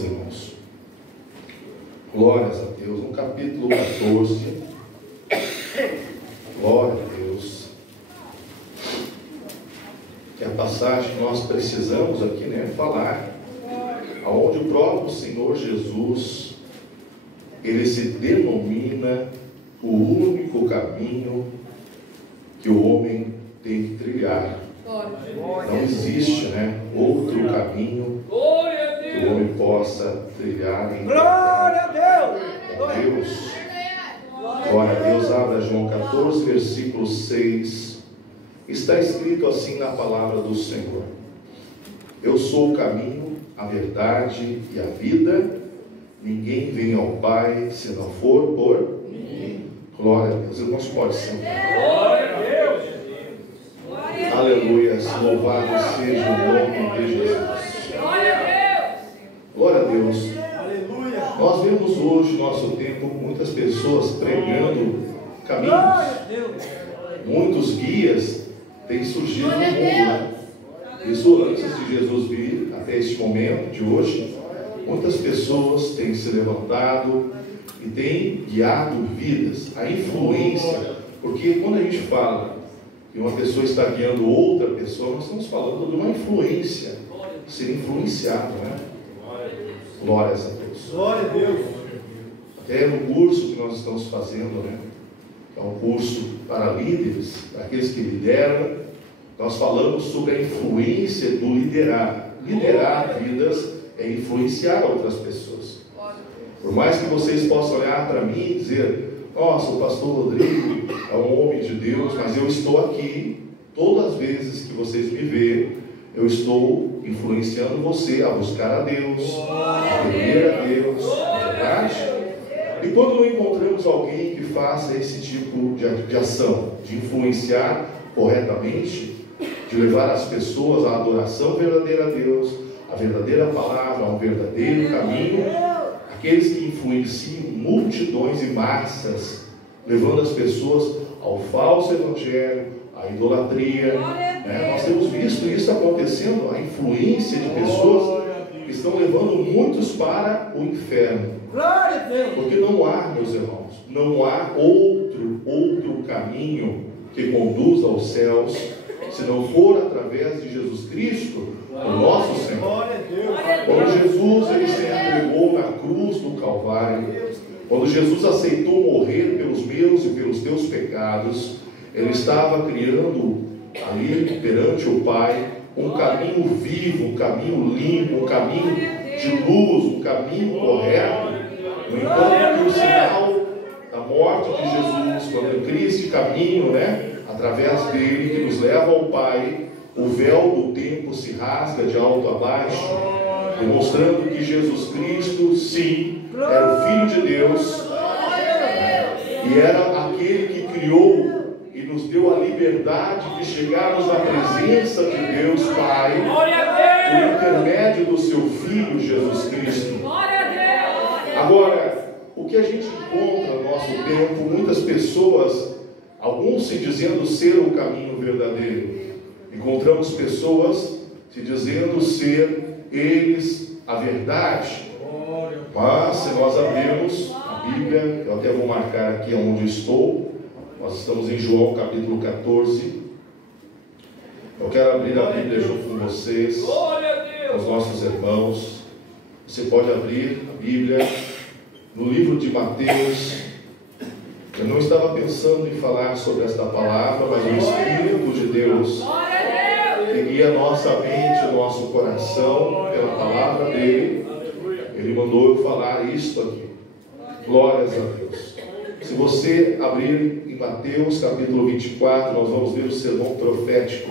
irmãos. Glórias a Deus. No capítulo 14, glória a Deus, que é a passagem que nós precisamos aqui, falar, aonde o próprio Senhor Jesus, ele se denomina o único caminho que o homem tem que trilhar. Não existe, outro caminho que o homem possa trilhar em glória a Deus. Deus. Glória a Deus. Abra João 14, versículo 6. Está escrito assim na palavra do Senhor: eu sou o caminho, a verdade e a vida. Ninguém vem ao Pai se não for por mim. Glória a Deus. Irmãos, pode sentar. Glória a Deus. Aleluia. Louvado seja o nome de Jesus. Glória a Deus. Glória a Deus. Aleluia. Nós vemos hoje, no nosso tempo, muitas pessoas pregando Glória caminhos. a Deus. Muitos guias têm surgido no mundo. Isso antes de Jesus vir até este momento de hoje. Muitas pessoas têm se levantado e têm guiado vidas. A influência, porque quando a gente fala que uma pessoa está guiando outra pessoa, nós estamos falando de uma influência, ser influenciado, Glórias a Deus. Glória a Deus. Até no curso que nós estamos fazendo, que é um curso para líderes, para aqueles que lideram, nós falamos sobre a influência do liderar. Liderar vidas é influenciar outras pessoas. Por mais que vocês possam olhar para mim e dizer: nossa, o pastor Rodrigo é um homem de Deus, mas eu estou aqui, todas as vezes que vocês me vêem, eu estou influenciando você a buscar a Deus, a temer a Deus, verdade? E quando não encontramos alguém que faça esse tipo de ação, de influenciar corretamente, de levar as pessoas à adoração verdadeira a Deus, a verdadeira palavra, ao verdadeiro caminho, aqueles que influenciam multidões e massas, levando as pessoas ao falso evangelho, à idolatria, Nós temos visto isso acontecendo, a influência de pessoas que estão levando muitos para o inferno. Glória a Deus. Porque não há, meus irmãos, não há outro caminho que conduza aos céus, se não for através de Jesus Cristo, o nosso Senhor. Glória a Deus. Quando Jesus ele se entregou na cruz do Calvário, quando Jesus aceitou morrer pelos meus e pelos teus pecados, ele estava criando ali perante o Pai um caminho vivo, um caminho limpo, um caminho de luz, um caminho correto. No entanto, o sinal da morte de Jesus, quando ele cria esse caminho, através dele, que nos leva ao Pai, o véu do tempo se rasga de alto a baixo, demonstrando que Jesus Cristo, sim, era o Filho de Deus, e era aquele que criou e nos deu a liberdade de chegarmos à presença de Deus Pai, por intermédio do seu Filho Jesus Cristo. Agora, o que a gente encontra no nosso tempo, muitas pessoas, alguns se dizendo ser o caminho verdadeiro, encontramos pessoas se dizendo ser eles a verdade. Mas se nós abrirmos a Bíblia, eu até vou marcar aqui onde estou, nós estamos em João capítulo 14. Eu quero abrir a Bíblia junto com vocês, com os nossos irmãos. Você pode abrir a Bíblia no livro de Mateus. Eu não estava pensando em falar sobre esta palavra, mas o Espírito de Deus que guia nossa mente, nosso coração pela palavra dele, ele mandou eu falar isto aqui. Glórias a Deus. Se você abrir em Mateus capítulo 24, nós vamos ver o sermão profético.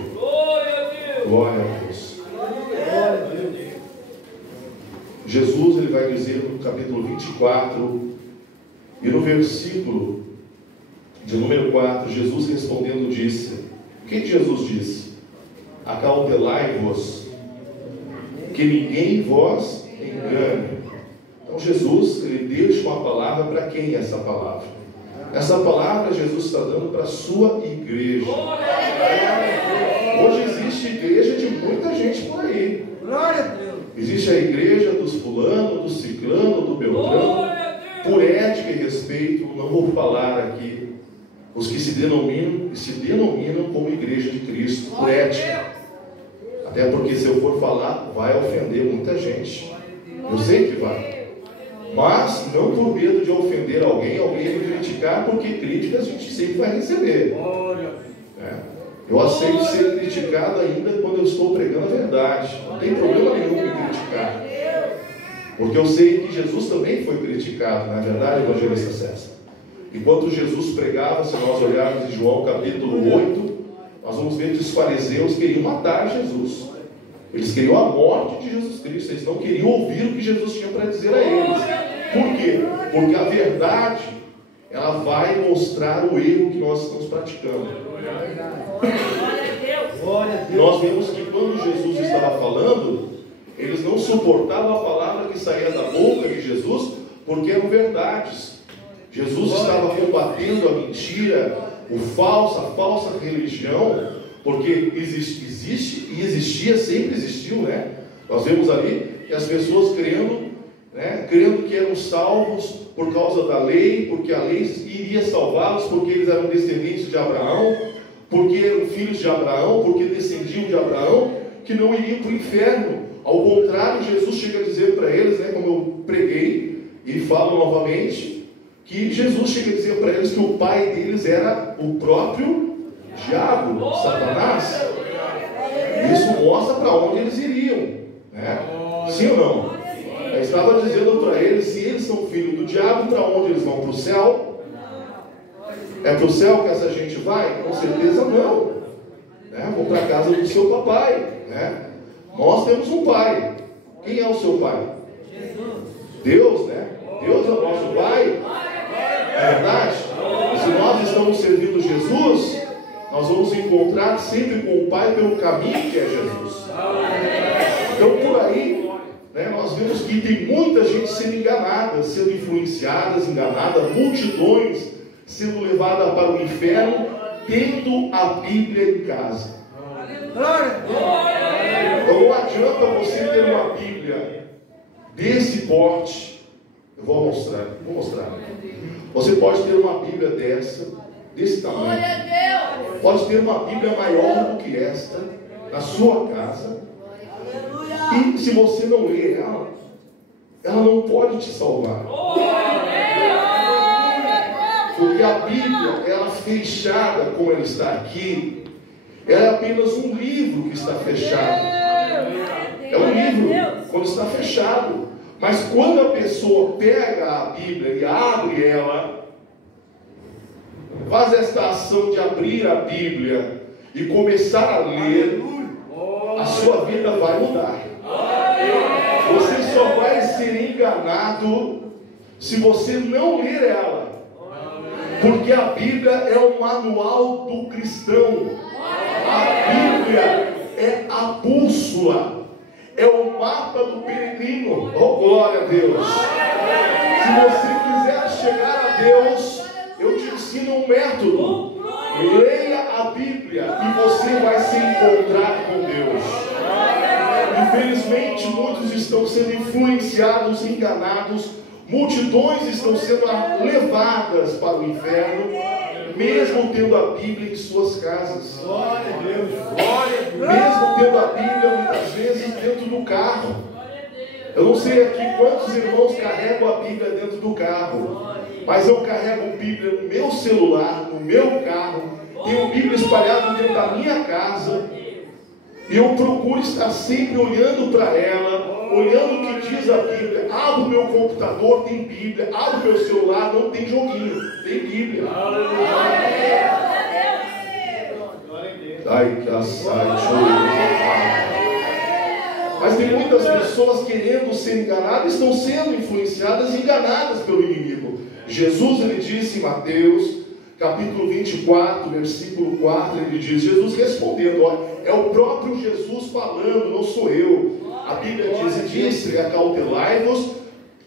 Glória a Deus. Jesus ele vai dizer no capítulo 24 e no versículo de número 4, Jesus respondendo disse: o que Jesus disse? Acautelai-vos, que ninguém vos engane. Então Jesus ele deixa uma palavra. Para quem é essa palavra? Essa palavra Jesus está dando para a sua igreja. Hoje existe igreja de muita gente por aí. Glória a Deus. Existe a igreja dos fulano, do ciclano, do beltrano. Por ética e respeito, não vou falar aqui os que se denominam como igreja de Cristo, por ética. Até porque se eu for falar, vai ofender muita gente. Eu sei que vai. Mas não por medo de ofender alguém me criticar, porque críticas a gente sempre vai receber. Eu aceito ser criticado ainda quando eu estou pregando a verdade. Não tem problema nenhum me criticar. Porque eu sei que Jesus também foi criticado, não é verdade, evangelista César? Enquanto Jesus pregava, se nós olharmos em João capítulo 8, nós vamos ver que os fariseus queriam matar Jesus. Eles queriam a morte de Jesus Cristo. Eles não queriam ouvir o que Jesus tinha para dizer a eles. Por quê? Porque a verdade, ela vai mostrar o erro que nós estamos praticando. Nós vemos que quando Jesus estava falando, eles não suportavam a palavra que saía da boca de Jesus, porque eram verdades. Jesus estava combatendo a mentira, a falsa religião, porque existe e existia, sempre existiu, né? Nós vemos ali que as pessoas crendo que eram salvos por causa da lei, porque a lei iria salvá-los, porque eles eram descendentes de Abraão, porque eram filhos de Abraão, porque descendiam de Abraão, que não iriam para o inferno. Ao contrário, Jesus chega a dizer para eles, como eu preguei, e falo novamente, que Jesus chega a dizer para eles que o pai deles era o próprio diabo, Satanás. Isso mostra para onde eles iriam, né? Sim ou não? Eu estava dizendo para eles, se eles são filhos do diabo, para onde eles vão? Para o céu? É para o céu que essa gente vai? Com certeza não. Vão para a casa do seu papai, né? Nós temos um pai. Quem é o seu pai? Deus, né? Deus é o nosso pai. É verdade? Se nós estamos servindo Jesus, nós vamos encontrar sempre com o Pai pelo caminho que é Jesus. Então por aí, nós vemos que tem muita gente sendo enganada, sendo influenciada, enganada, multidões sendo levadas para o inferno, tendo a Bíblia em casa. Então não adianta você ter uma Bíblia desse porte. Eu vou mostrar. Você pode ter uma Bíblia desse tamanho. Pode ter uma Bíblia maior do que esta na sua casa. E se você não ler ela não pode te salvar. Porque a Bíblia, ela fechada como ela está aqui, ela é apenas um livro que está fechado. É um livro quando está fechado. Mas quando a pessoa pega a Bíblia e abre ela, faz esta ação de abrir a Bíblia e começar a ler, a sua vida vai mudar. Você só vai ser enganado se você não ler ela. Porque a Bíblia é o manual do cristão. A Bíblia é a bússola, é o mapa do peregrino. Oh, glória a Deus! Se você quiser chegar a Deus, eu te ensino um método. Leia a Bíblia e você vai se encontrar com Deus. Infelizmente, muitos estão sendo influenciados, enganados. Multidões estão sendo levadas para o inferno, mesmo tendo a Bíblia em suas casas. Glória a Deus, glória a Deus. Mesmo tendo a Bíblia, muitas vezes, dentro do carro. Eu não sei aqui quantos irmãos carregam a Bíblia dentro do carro, mas eu carrego a Bíblia no meu celular, no meu carro, tenho Bíblia espalhada dentro da minha casa, e eu procuro estar sempre olhando para ela, olhando o que diz a Bíblia. Abro o meu computador, tem Bíblia. Abro o meu celular, não tem joguinho, tem Bíblia. Ai, que mas tem muitas pessoas querendo ser enganadas, estão sendo influenciadas e enganadas pelo inimigo. Jesus, ele disse em Mateus capítulo 24, versículo 4, ele diz, Jesus respondendo, é o próprio Jesus falando, não sou eu. A Bíblia diz, disse, acautelai-vos,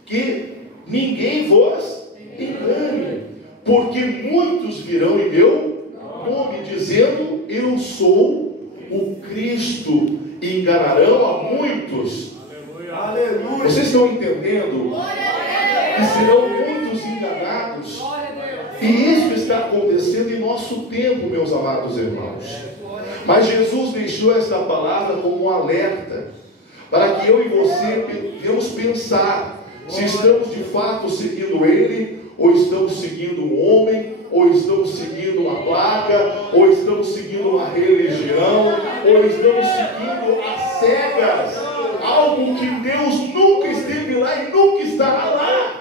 que ninguém vos engane, porque muitos virão em meu nome, dizendo, eu sou o Cristo, e enganarão a muitos. Aleluia. Vocês estão entendendo? Que serão muitos enganados. E isso está acontecendo em nosso tempo, meus amados irmãos. Mas Jesus deixou esta palavra como um alerta, para que eu e você devemos pensar se estamos de fato seguindo Ele, ou estamos seguindo um homem, ou estamos seguindo uma placa, ou estamos seguindo uma religião, ou estamos seguindo às cegas algo que Deus nunca esteve lá e nunca estará lá.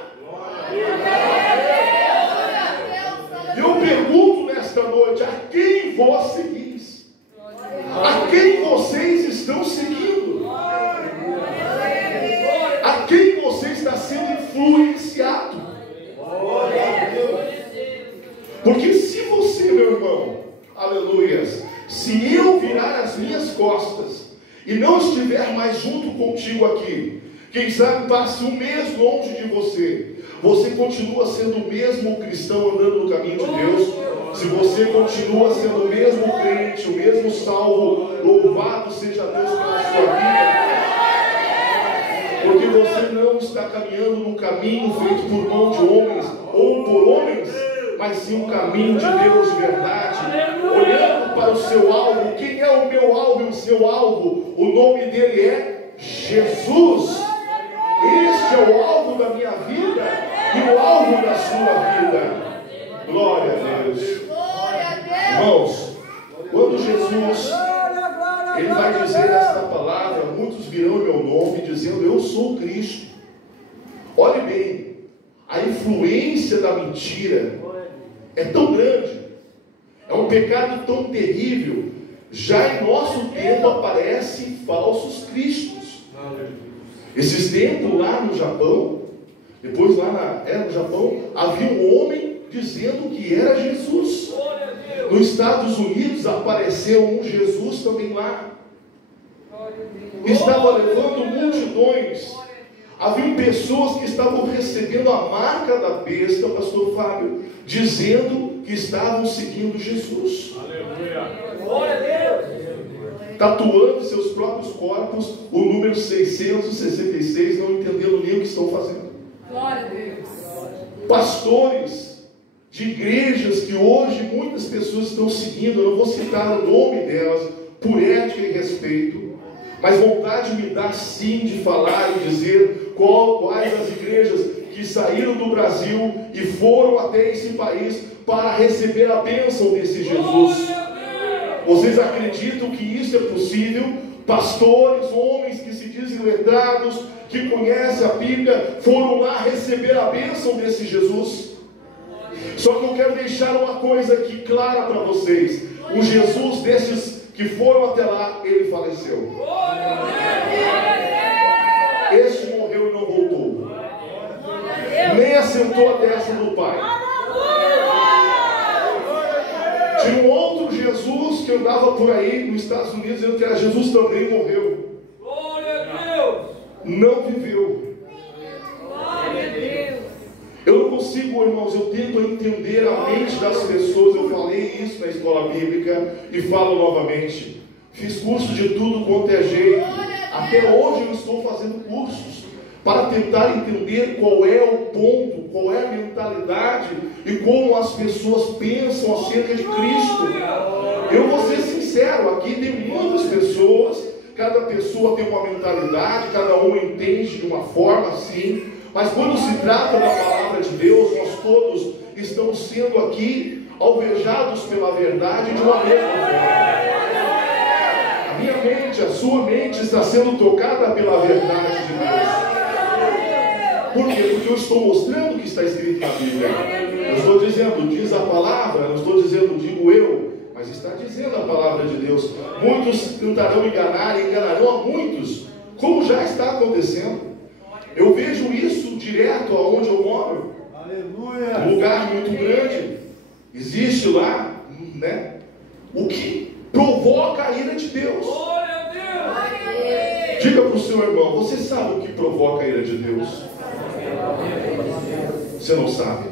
Eu pergunto nesta noite: a quem vós seguis? A quem vocês estão seguindo? A quem você está sendo influenciado? Porque se você, meu irmão, aleluias, se eu virar as minhas costas e não estiver mais junto contigo aqui, quem sabe passe um mês longe de você, você continua sendo o mesmo cristão andando no caminho de Deus. Se você continua sendo o mesmo crente, o mesmo salvo, louvado seja Deus pela sua vida. Porque você não está caminhando num caminho feito por mão de homens ou por homens, mas sim um caminho de Deus de verdade, olhando para o seu alvo. Quem é o meu alvo e o seu alvo? O nome dele é Jesus. Este é o alvo da minha vida e o alvo da sua vida. Glória a Deus. Irmãos, quando Jesus ele vai dizer esta palavra, muitos virão em meu nome dizendo: eu sou Cristo. Olhe bem, a influência da mentira é tão grande, é um pecado tão terrível. Já em nosso tempo aparecem falsos cristos. Esses tempos lá no Japão, depois lá no Japão, havia um homem dizendo que era Jesus. Nos Estados Unidos apareceu um Jesus também lá. Estava levando multidões. Havia pessoas que estavam recebendo a marca da besta, pastor Fábio, dizendo que estavam seguindo Jesus. Glória a Deus. Tatuando em seus próprios corpos o número 666, não entendendo nem o que estão fazendo. Glória a Deus. Pastores de igrejas que hoje muitas pessoas estão seguindo, eu não vou citar o nome delas, por ética e respeito, mas vontade me dá sim de falar e dizer quais as igrejas que saíram do Brasil e foram até esse país para receber a bênção desse Jesus. Vocês acreditam que isso é possível? Pastores, homens que se dizem letrados, que conhecem a Bíblia, foram lá receber a bênção desse Jesus. Só que eu quero deixar uma coisa aqui clara para vocês: o Jesus desses que foram até lá, ele faleceu. Este morreu e não voltou, nem assentou a destra do Pai. Tinha um outro Jesus que andava por aí nos Estados Unidos dizendo que era Jesus, também morreu. Não viveu. Eu não consigo, irmãos, eu tento entender a mente das pessoas. Eu falei isso na escola bíblica e falo novamente. Fiz curso de tudo quanto é jeito. Até hoje eu estou fazendo cursos para tentar entender qual é o ponto, qual é a mentalidade e como as pessoas pensam acerca de Cristo. Eu vou ser sincero, aqui tem muitas pessoas, cada pessoa tem uma mentalidade, cada um entende de uma forma assim, mas quando se trata da palavra de Deus, nós todos estamos sendo aqui alvejados pela verdade de uma mesma forma. A minha mente, a sua mente está sendo tocada pela verdade de Deus. Por quê? Porque eu estou mostrando o que está escrito na Bíblia. Eu estou dizendo, diz a palavra, não estou dizendo, digo eu, mas está dizendo a palavra de Deus. Muitos tentarão enganar e enganarão a muitos, como já está acontecendo. Eu vejo isso direto aonde eu moro. Aleluia. Um lugar muito grande. Existe lá, né? O que provoca a ira de Deus. Diga para o seu irmão: você sabe o que provoca a ira de Deus? Você não sabe?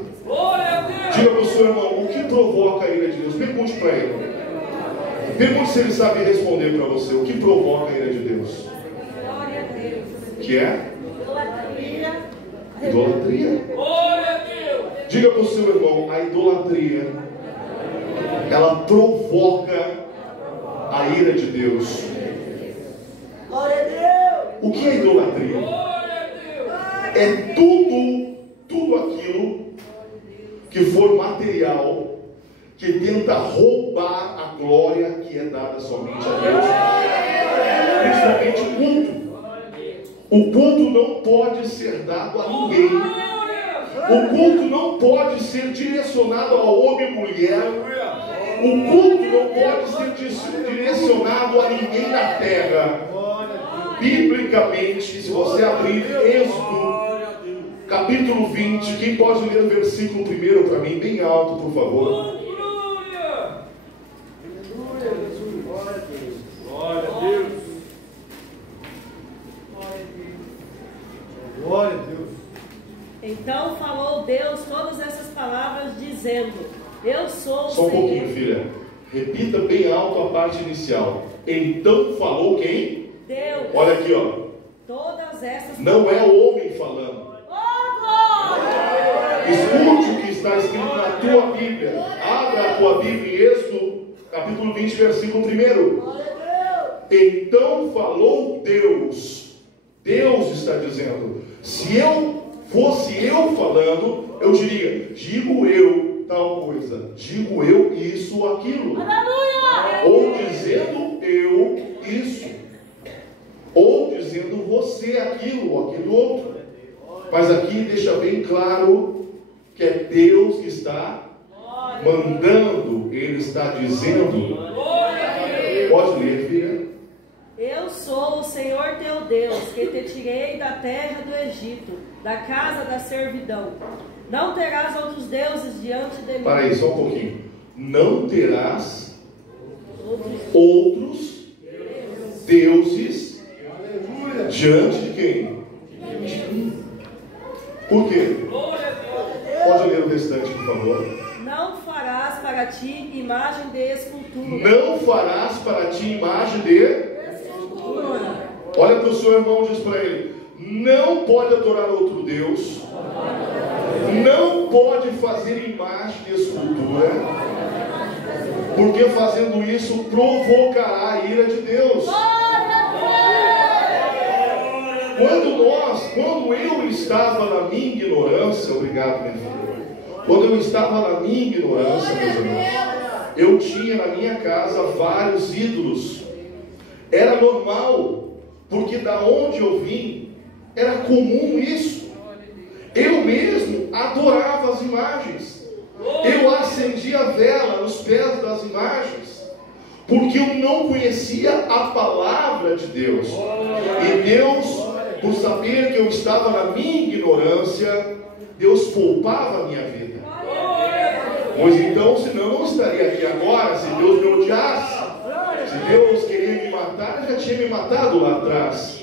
Diga para o seu irmão: o que provoca a ira de Deus? Pergunte para ele. Pergunte se ele sabe responder para você. O que provoca a ira de Deus? Glória a Deus. Que é? Idolatria. Idolatria. Glória a Deus. Diga para o seu irmão, a idolatria, ela provoca a ira de Deus. Glória a Deus. O que é idolatria? Glória a Deus. É tudo aquilo que for material, que tenta roubar a glória que é dada somente a Deus. Principalmente o culto. O culto não pode ser dado a ninguém. O culto não pode ser direcionado ao homem e mulher. O culto não pode ser direcionado a ninguém na terra. Biblicamente, se você abrir Êxodo, capítulo 20, quem pode ler o versículo 1 para mim, bem alto, por favor. Glória a Deus. Glória a Deus. Então falou Deus todas essas palavras, dizendo: Eu sou o Só um Senhor. pouquinho, filha. Repita bem alto a parte inicial. Então falou quem? Deus. Olha aqui, ó. Todas essas Não é o homem falando. Oh, glória! Escute o que está escrito na tua Bíblia. Abra a tua Bíblia em Êxodo, capítulo 20, versículo 1. Então falou Deus. Deus está dizendo: se eu fosse eu falando, eu diria, digo eu tal coisa, digo eu isso ou aquilo. Aleluia! Ou dizendo eu isso, ou dizendo você aquilo ou aquele outro. Mas aqui deixa bem claro que é Deus que está mandando, Ele está dizendo. Pode ler, filha. Eu sou o Senhor teu Deus, que te tirei da terra do Egito, da casa da servidão. Não terás outros deuses diante de mim. Para aí, só um pouquinho. Não terás outros deuses diante de quem? De mim. Por quê? Pode ler o restante, por favor. Não farás para ti imagem de escultura. Não farás para ti imagem de... Olha para o seu irmão e diz para ele: não pode adorar outro Deus, não pode fazer imagem de escultura, porque fazendo isso provocará a ira de Deus. Quando eu estava na minha ignorância, obrigado, minha filha. Quando eu estava na minha ignorância, meus irmãos, eu tinha na minha casa vários ídolos. Era normal, porque da onde eu vim, era comum isso. Eu mesmo adorava as imagens. Eu acendia vela nos pés das imagens, porque eu não conhecia a palavra de Deus. E Deus, por saber que eu estava na minha ignorância, Deus poupava a minha vida. Pois então, senão eu não estaria aqui agora, se Deus me odiasse. Se Deus queria me matar, já tinha me matado lá atrás.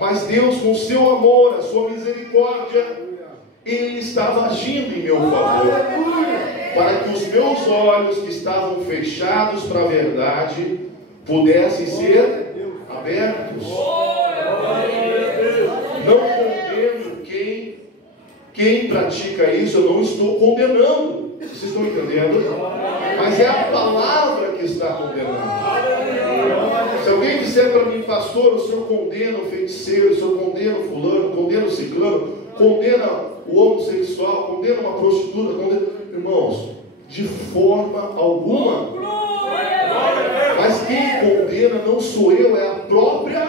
Mas Deus, com seu amor, a sua misericórdia, Ele estava agindo em meu favor, para que os meus olhos que estavam fechados para a verdade pudessem ser abertos. Não condeno quem pratica isso, eu não estou condenando. Vocês estão entendendo? Mas é a palavra que está condenando. Se alguém disser para mim: pastor, o senhor condena o feiticeiro, o senhor condena o fulano, condena o ciclano, condena o homossexual, condena uma prostituta, condena... Irmãos, de forma alguma. Mas quem condena não sou eu, é a própria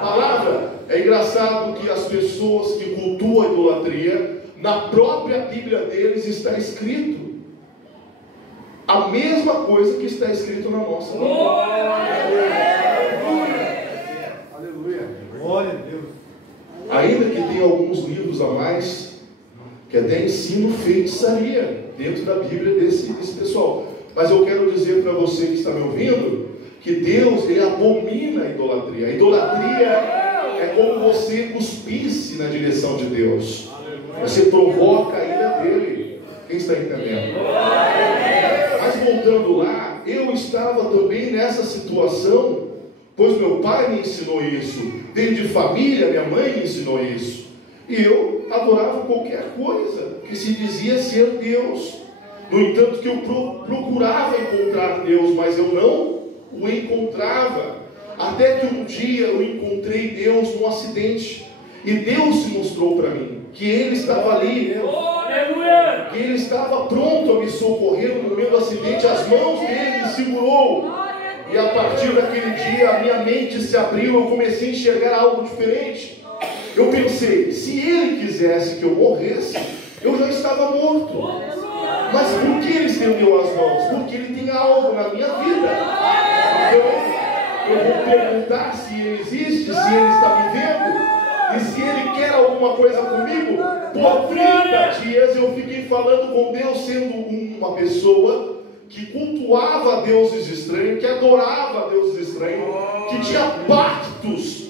palavra. É engraçado que as pessoas que cultuam a idolatria, na própria Bíblia deles está escrito a mesma coisa que está escrito na nossa Bíblia. Aleluia. Glória a Deus. Ainda que tenha alguns livros a mais que até ensinam feitiçaria dentro da Bíblia desse pessoal. Mas eu quero dizer para você que está me ouvindo que Deus, Ele abomina a idolatria. A idolatria é como você cuspisse na direção de Deus. Você provoca a ira dele. Quem está entendendo? Mas voltando lá, eu estava também nessa situação, pois meu pai me ensinou isso, veio de família, minha mãe me ensinou isso. E eu adorava qualquer coisa que se dizia ser Deus. No entanto, que eu procurava encontrar Deus, mas eu não o encontrava. Até que um dia eu encontrei Deus num acidente. E Deus se mostrou para mim, que Ele estava ali, que Ele estava pronto a me socorrer no meio do acidente. As mãos dele me segurou. E a partir daquele dia a minha mente se abriu, eu comecei a enxergar algo diferente. Eu pensei, se Ele quisesse que eu morresse, eu já estava morto. Mas por que Ele estendeu as mãos? Porque Ele tem algo na minha vida. Então, eu vou perguntar se Ele existe, se Ele está me vendo. E se Ele quer alguma coisa comigo. Por 30 dias eu fiquei falando com Deus, sendo uma pessoa que cultuava deuses estranhos, que adorava deuses estranhos, que tinha pactos.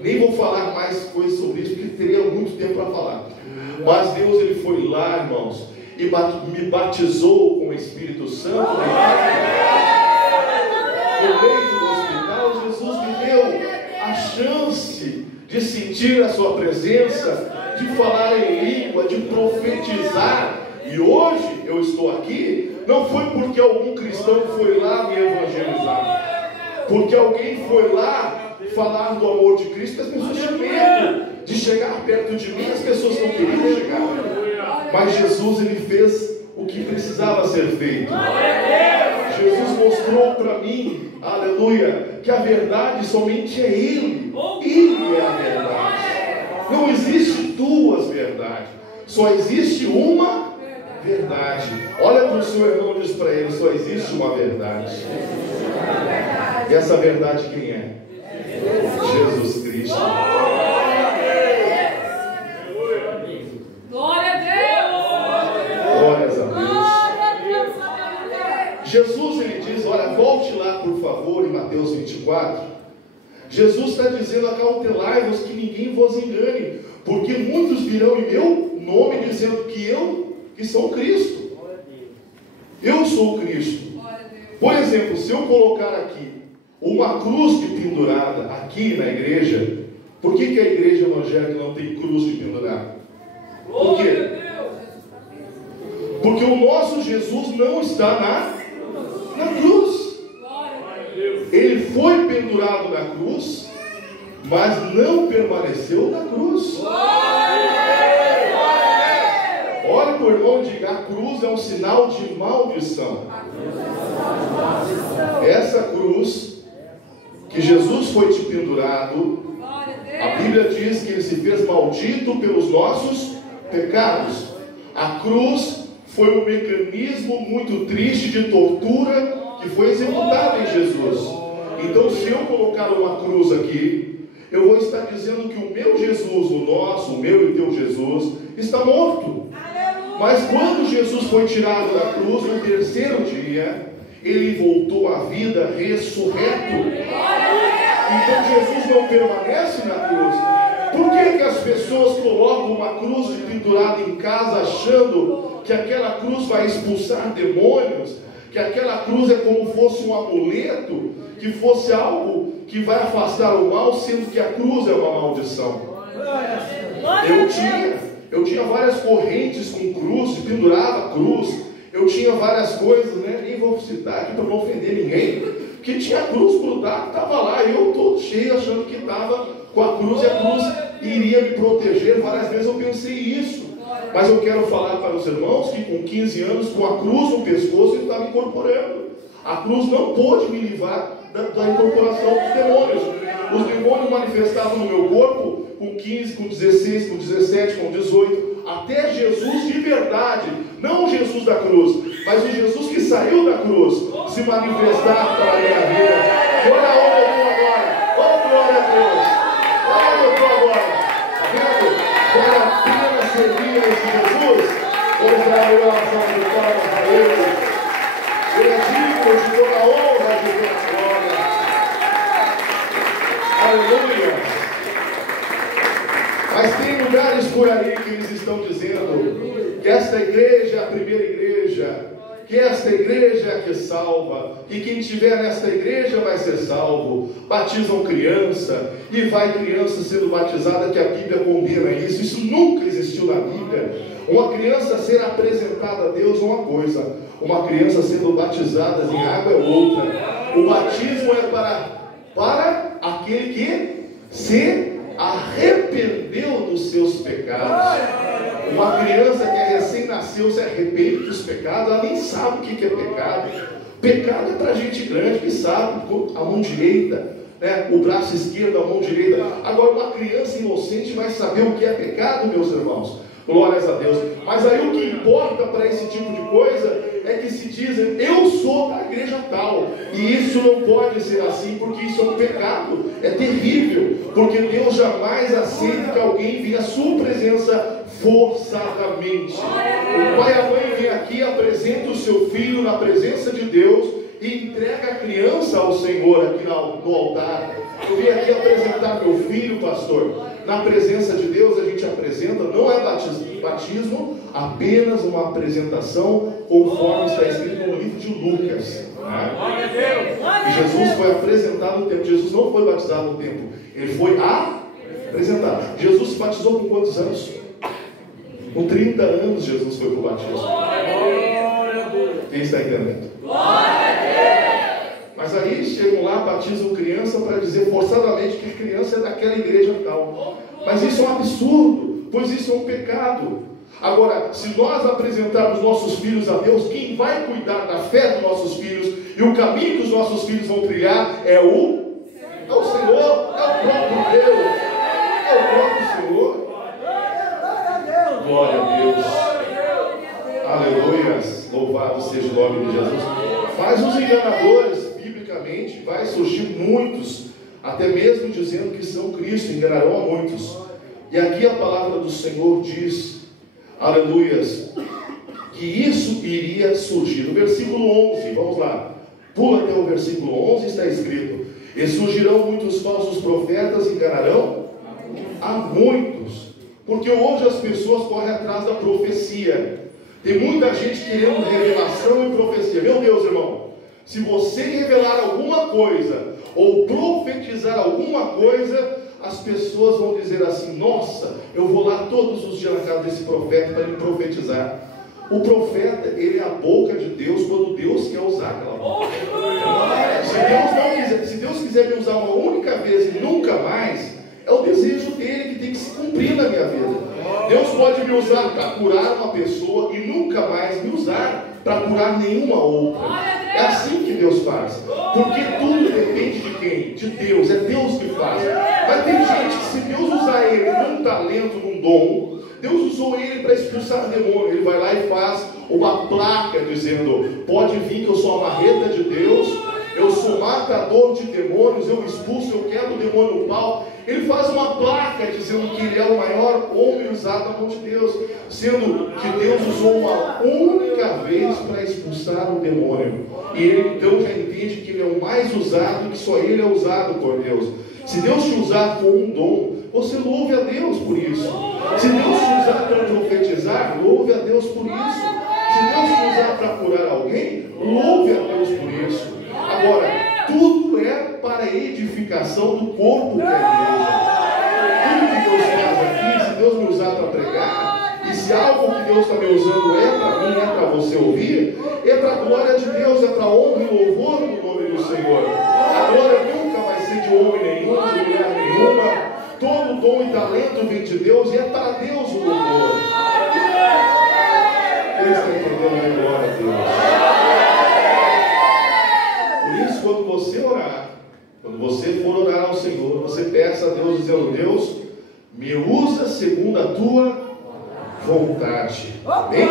Nem vou falar mais coisas sobre isso, porque teria muito tempo para falar. Mas Deus, Ele foi lá, irmãos, e me batizou com o Espírito Santo. No leito do hospital, Jesus me deu a chance de sentir a sua presença, de falar em língua, de profetizar. E hoje eu estou aqui, não foi porque algum cristão foi lá me evangelizar, porque alguém foi lá falar do amor de Cristo, que as pessoas tinham medo de chegar perto de mim, as pessoas não queriam chegar. Mas Jesus, Ele fez o que precisava ser feito. Jesus mostrou para mim, aleluia, que a verdade somente é Ele. Ele é a verdade. Não existe duas verdades, só existe uma verdade. Olha para o seu irmão e diz para ele: só existe uma verdade. E essa verdade quem é? Jesus Cristo. Glória a Deus! Glórias a Deus. Jesus, Ele diz, olha, volte lá por favor em Mateus 24. Jesus está dizendo: acautelai-vos que ninguém vos engane, porque muitos virão em meu nome dizendo que sou Cristo. Eu sou Cristo. Por exemplo, se eu colocar aqui uma cruz de pendurada aqui na igreja, por que a igreja evangélica não tem cruz de pendurada? Por quê? Porque o nosso Jesus não está na cruz. Ele foi pendurado na cruz, mas não permaneceu na cruz. Olha para o irmão e diga: a cruz é um sinal de maldição. Essa cruz que Jesus foi te pendurado, a Bíblia diz que Ele se fez maldito pelos nossos pecados. A cruz foi um mecanismo muito triste de tortura que foi executado em Jesus. Então, se eu colocar uma cruz aqui, eu vou estar dizendo que o meu Jesus, o nosso, o meu e teu Jesus, está morto. Mas quando Jesus foi tirado da cruz, no terceiro dia, Ele voltou à vida ressurreto. Então Jesus não permanece na cruz. Por que as pessoas colocam uma cruz pendurada em casa, achando que aquela cruz vai expulsar demônios, que aquela cruz é como fosse um amuleto, que fosse algo que vai afastar o mal, sendo que a cruz é uma maldição? Eu tinha várias correntes com cruz, pendurava cruz. Eu tinha várias coisas, né? Nem vou citar aqui para não ofender ninguém, que tinha a cruz grudada, estava lá, e eu todo cheio, achando que estava com a cruz, e a cruz iria me proteger. Várias vezes eu pensei isso. Mas eu quero falar para os irmãos que com 15 anos, com a cruz no pescoço, ele estava incorporando. A cruz não pôde me livrar da incorporação dos demônios. Os demônios manifestavam no meu corpo com 15, com 16, com 17, com 18, até Jesus de verdade, não o Jesus da cruz, mas o Jesus que saiu da cruz, se manifestar para a minha vida. Olha onde eu estou agora. Oh, glória a Deus. Olha onde eu estou agora. Vendo? Vale a pena servir a esse Jesus? Pois é, eu ação de palmas para Ele. Ele é digno de toda a honra de Deus. Glória. Aleluia. Mas tem lugares por aí que eles estão dizendo que esta igreja é a primeira igreja, que esta igreja é a que salva, que quem estiver nesta igreja vai ser salvo. Batizam criança, e vai criança sendo batizada, que a Bíblia condena isso. Isso nunca existiu na Bíblia. Uma criança ser apresentada a Deus é uma coisa, uma criança sendo batizada em água é outra. O batismo é para aquele que se arrependeu dos seus pecados. Uma criança que é recém-nasceu se arrepende dos pecados, ela nem sabe o que é pecado. Pecado é para gente grande que sabe, a mão direita, né? O braço esquerdo, a mão direita. Agora uma criança inocente vai saber o que é pecado, meus irmãos. Glórias a Deus. Mas aí o que importa para esse tipo de coisa é que se dizem, eu sou da igreja tal, e isso não pode ser assim, porque isso é um pecado, é terrível, porque Deus jamais aceita que alguém venha à sua presença forçadamente. O pai e a mãe vêm aqui, apresenta o seu filho na presença de Deus e entrega a criança ao Senhor aqui no altar. Eu vim aqui apresentar meu filho, pastor. Na presença de Deus a gente apresenta, não é batismo, apenas uma apresentação, conforme está escrito no livro de Lucas, né? E Jesus foi apresentado no templo. Jesus não foi batizado no templo, ele foi apresentado. Jesus se batizou com quantos anos? Com 30 anos Jesus foi para o batismo. Quem está entendendo? Mas aí chegam lá, batizam criança para dizer forçadamente que a criança é daquela igreja tal. Mas isso é um absurdo, pois isso é um pecado. Agora, se nós apresentarmos nossos filhos a Deus, quem vai cuidar da fé dos nossos filhos e o caminho que os nossos filhos vão trilhar é o Senhor, é o próprio Deus, é o próprio Senhor. Glória a Deus. Aleluias. Louvado seja o nome de Jesus. Mas os enganadores, biblicamente, vai surgir muitos, até mesmo dizendo que são Cristo, enganarão a muitos. E aqui a palavra do Senhor diz, aleluias, que isso iria surgir. No versículo 11, vamos lá, pula até o versículo 11, está escrito: e surgirão muitos falsos profetas, enganarão a muitos. Porque hoje as pessoas correm atrás da profecia. Tem muita gente querendo revelação e profecia. Meu Deus, irmão, se você revelar alguma coisa ou profetizar alguma coisa, as pessoas vão dizer assim: nossa, eu vou lá todos os dias na casa desse profeta para me profetizar. O profeta, ele é a boca de Deus quando Deus quer usar aquela boca. Se Deus quiser me usar uma única vez e nunca mais, é o desejo dele que tem que se cumprir na minha vida. Deus pode me usar para curar uma pessoa e nunca mais me usar para curar nenhuma outra. É assim que Deus faz. Porque tudo depende de quem? De Deus. É Deus que faz. Mas tem gente que, se Deus usar ele num talento, num dom, Deus usou ele para expulsar demônio. Ele vai lá e faz uma placa dizendo: pode vir que eu sou a marreta de Deus, eu sou matador de demônios, eu expulso, eu quebro o demônio no pau. Ele faz uma placa dizendo que ele é o maior homem usado na mão de Deus, sendo que Deus usou uma única vez para expulsar o demônio. E ele então já entende que ele é o mais usado, que só ele é usado por Deus. Se Deus te usar com um dom, você louve a Deus por isso. Se Deus te usar para profetizar, louve a Deus por isso. Se Deus te usar para curar alguém, louve a Deus por isso. Agora, tudo é para a edificação do corpo que é a igreja. Tudo que Deus faz aqui, se Deus me usar para pregar, e se algo que Deus está me usando é para mim, é para você ouvir, é para a glória de Deus, é para honra e louvor no nome do Senhor. A glória nunca vai ser de homem nenhum, de mulher nenhuma. Todo dom e talento vem de Deus e é para Deus o louvor. Quem está entendendo a glória a Deus? Por isso, quando você orar, quando você for orar ao Senhor, você peça a Deus dizendo: Deus, me usa segundo a tua vontade. Amém?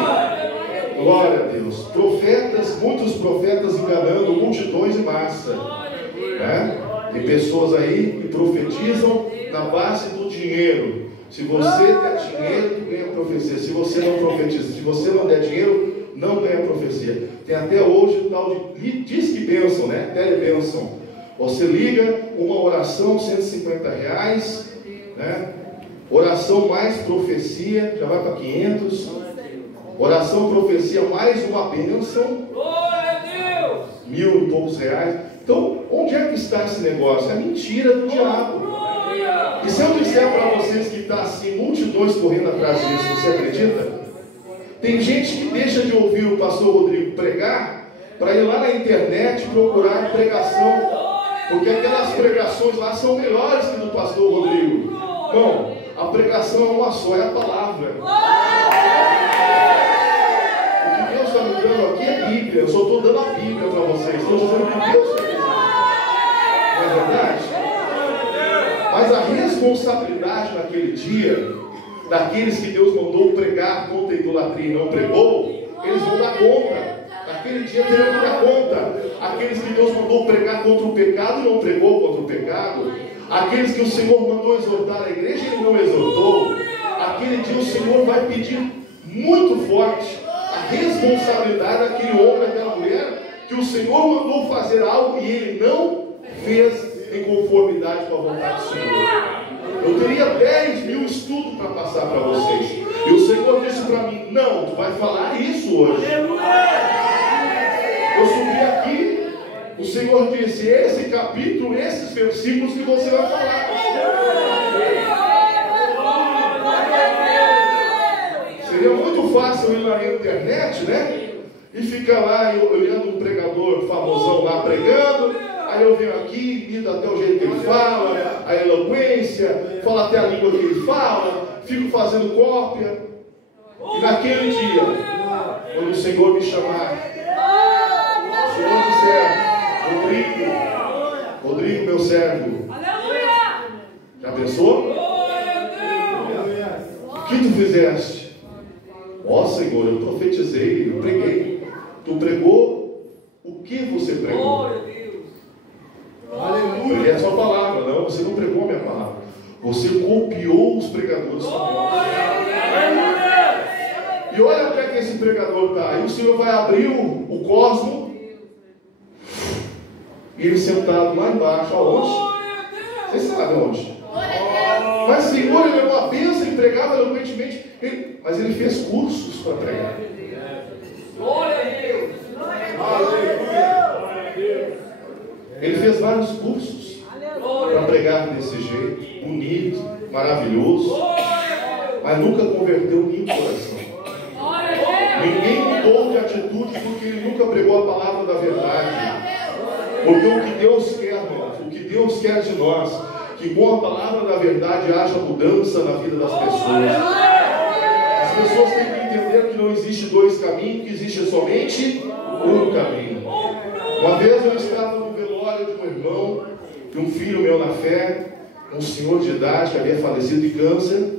Glória a Deus. Profetas, muitos profetas enganando multidões em massa, né? Tem pessoas aí que profetizam na base do dinheiro. Se você der dinheiro, tu ganha profecia. Se você não profetiza, se você não der dinheiro, não ganha profecia. Tem até hoje o tal de disque bênção, né? Telebênção. Você liga uma oração, R$150, né? Oração mais profecia, já vai para 500. Oração, profecia, mais uma bênção. Glória a Deus. 1.000 e poucos reais. Então, onde é que está esse negócio? É mentira do diabo. Glória. E se eu disser para vocês que está assim, multidões correndo atrás disso, você acredita? Tem gente que deixa de ouvir o pastor Rodrigo pregar para ir lá na internet procurar pregação, porque aquelas pregações lá são melhores que do pastor Rodrigo. Não, a pregação é uma só, é a palavra. O que Deus está me dando aqui é Bíblia. Eu só estou dando a Bíblia para vocês. Estou dizendo que Deus quer dizer. Não é verdade? Mas a responsabilidade naquele dia, daqueles que Deus mandou pregar contra a idolatria e não pregou, eles vão dar conta. Naquele dia terão que dar conta. Aqueles que Deus mandou pregar contra o pecado e não pregou contra o pecado. Aqueles que o Senhor mandou exortar a igreja e ele não exortou. Aquele dia o Senhor vai pedir muito forte a responsabilidade daquele homem, daquela mulher, que o Senhor mandou fazer algo e ele não fez em conformidade com a vontade do Senhor. Eu teria 10.000 estudos para passar para vocês. E o Senhor disse para mim: não, tu vai falar isso hoje. Eu subi aqui, o Senhor disse: esse capítulo, esses versículos que você vai falar. Seria muito fácil eu ir lá na internet, né? E ficar lá olhando um pregador famosão lá pregando. Aí eu venho aqui, imito até o jeito que ele fala, a eloquência, falo até a língua que ele fala, fico fazendo cópia. E naquele dia, quando o Senhor me chamar, o Senhor disser: Rodrigo, meu servo, já pensou? O que tu fizeste? Ó Senhor, eu profetizei, eu preguei. Tu pregou o que você pregou? Eu preguei a sua palavra. Não, você não pregou a minha palavra. Você copiou os pregadores famosos. E olha até que esse pregador está. Aí o Senhor vai abrir o cosmo. E ele sentado lá embaixo, aonde? Vocês sabem onde? Mas Senhor, ele é uma bênção, ele pregava eloquentemente, mas ele fez cursos para pregar. Glória a Deus. Ele fez vários cursos para pregar desse jeito, bonito, maravilhoso, mas nunca converteu nenhum coração. Ninguém mudou de atitude porque ele nunca pregou a palavra da verdade. Porque o que Deus quer, irmãos, o que Deus quer de nós, que com a palavra da verdade haja mudança na vida das pessoas. As pessoas têm que entender que não existe dois caminhos, que existe somente um caminho. Uma vez eu estava no velório de um irmão, de um filho meu na fé, um senhor de idade que havia falecido de câncer,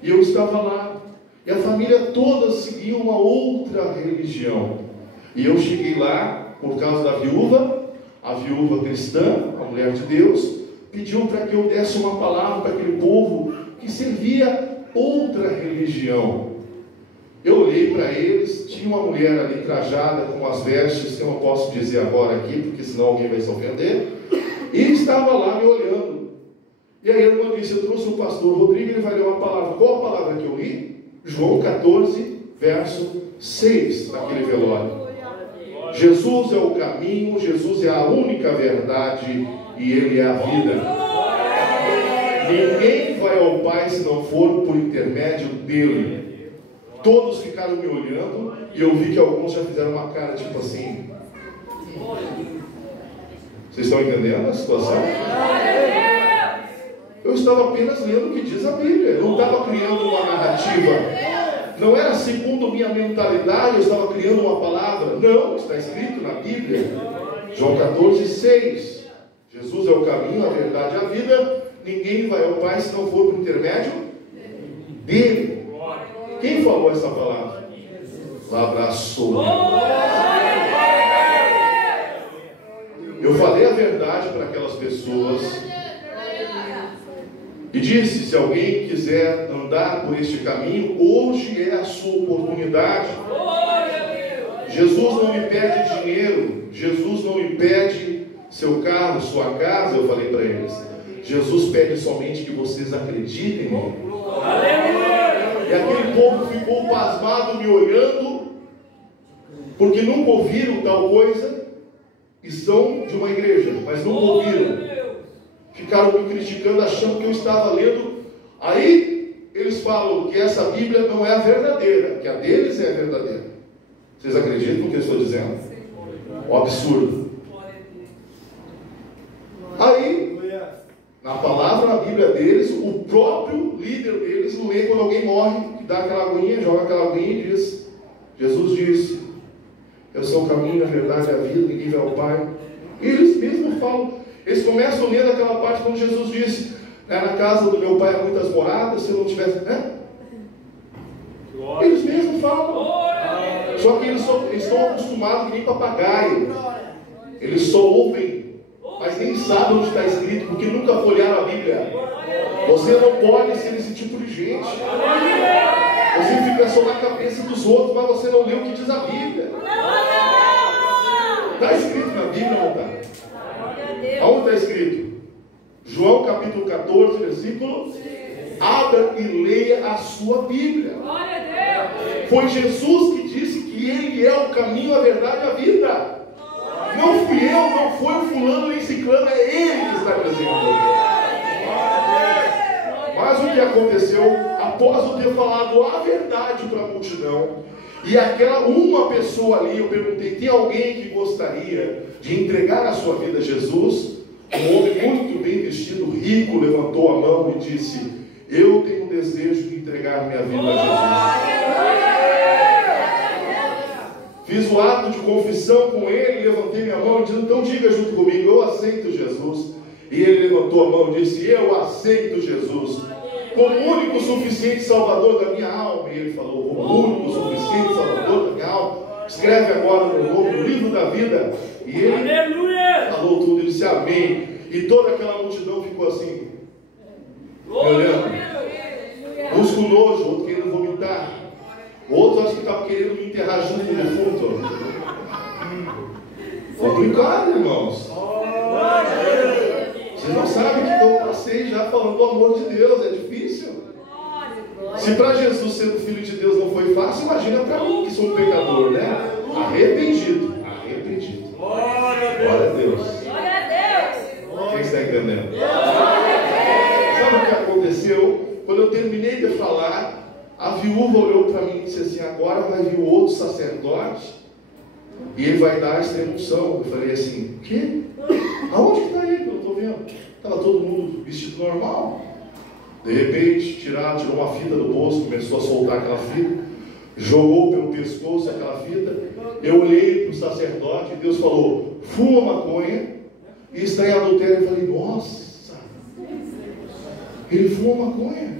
e eu estava lá, e a família toda seguia uma outra religião. E eu cheguei lá por causa da viúva, a viúva cristã, a mulher de Deus, pediu para que eu desse uma palavra para aquele povo que servia outra religião. Eu olhei para eles, tinha uma mulher ali trajada com as vestes que eu não posso dizer agora aqui, porque senão alguém vai se ofender, e estava lá me olhando. E aí a irmã disse: eu trouxe o pastor Rodrigo, ele vai ler uma palavra. Qual a palavra que eu li? João 14, verso 6, naquele velório. Jesus é o caminho, Jesus é a única verdade e Ele é a vida. Ninguém vai ao Pai se não for por intermédio dEle. Todos ficaram me olhando e eu vi que alguns já fizeram uma cara tipo assim. Vocês estão entendendo a situação? Eu estava apenas lendo o que diz a Bíblia. Eu não estava criando uma narrativa. Não era segundo minha mentalidade, eu estava criando uma palavra. Não, está escrito na Bíblia. João 14, 6. Jesus é o caminho, a verdade e a vida. Ninguém vai ao Pai se não for por intermédio dele. Quem falou essa palavra? Abraçou. Eu falei a verdade para aquelas pessoas. E disse: se alguém quiser andar por este caminho, hoje é a sua oportunidade. Jesus não me pede dinheiro, Jesus não me pede seu carro, sua casa. Eu falei para eles: Jesus pede somente que vocês acreditem nele. Aleluia! E aquele povo ficou pasmado me olhando, porque nunca ouviram tal coisa, e são de uma igreja, mas nunca ouviram. Ficaram me criticando, achando que eu estava lendo. Aí eles falam que essa Bíblia não é a verdadeira, que a deles é a verdadeira. Vocês acreditam no que eu estou dizendo? Um absurdo. Aí, na palavra, na Bíblia deles, o próprio líder deles lê quando alguém morre, dá aquela aguinha, joga aquela aguinha e diz: Jesus disse, eu sou o caminho, a verdade e a vida, ninguém vai ao Pai. E eles mesmos falam, eles começam lendo aquela parte quando Jesus disse: na casa do meu Pai há muitas moradas, se eu não tivesse... Eles mesmos falam. Só que eles estão acostumados que nem papagaio. Eles só ouvem, mas nem sabem onde está escrito, porque nunca folhearam a Bíblia. Você não pode ser esse tipo de gente. Você fica só na cabeça dos outros, mas você não lê o que diz a Bíblia. Está escrito na Bíblia ou não está? Aonde está escrito? João capítulo 14, versículo. Abra e leia a sua Bíblia. Foi Jesus que disse que Ele é o caminho, a verdade e a vida. Não fui eu, não foi o fulano nem ciclano, é Ele que está dizendo. Mas o que aconteceu, após eu ter falado a verdade para a multidão, e aquela uma pessoa ali, eu perguntei: tem alguém que gostaria de entregar a sua vida a Jesus? Um homem muito bem vestido, rico, levantou a mão e disse: eu tenho um desejo de entregar minha vida a Jesus. Fiz o ato de confissão com ele, levantei minha mão e disse: então diga junto comigo, eu aceito Jesus. E ele levantou a mão e disse: eu aceito Jesus como único suficiente salvador da minha alma. E ele falou: como único suficiente salvador da minha alma, escreve agora meu nome no livro da vida. E ele falou tudo e disse amém. E toda aquela multidão ficou assim, me olhando, uns com nojo, outros querendo vomitar, outros acho que estavam querendo me enterrar junto com o defunto. Complicado, irmãos. Vocês não sabem o que eu passei já falando do amor de Deus, é difícil. Se para Jesus ser o Filho de Deus não foi fácil, imagina para mim, que sou um pecador, né? Arrependido. Glória a Deus. Quem está entendendo? Sabe o que aconteceu? Quando eu terminei de falar, a viúva olhou para mim e disse assim: agora vai vir o outro sacerdote e ele vai dar a extrema-unção. Eu falei assim: o quê? Aonde que está ele? Eu não estou vendo. Estava todo mundo vestido normal. De repente, tirou uma fita do bolso, começou a soltar aquela fita, jogou pelo pescoço aquela fita. Eu olhei para o sacerdote e Deus falou: fuma maconha e está em adultério. Eu falei: nossa, ele fuma maconha.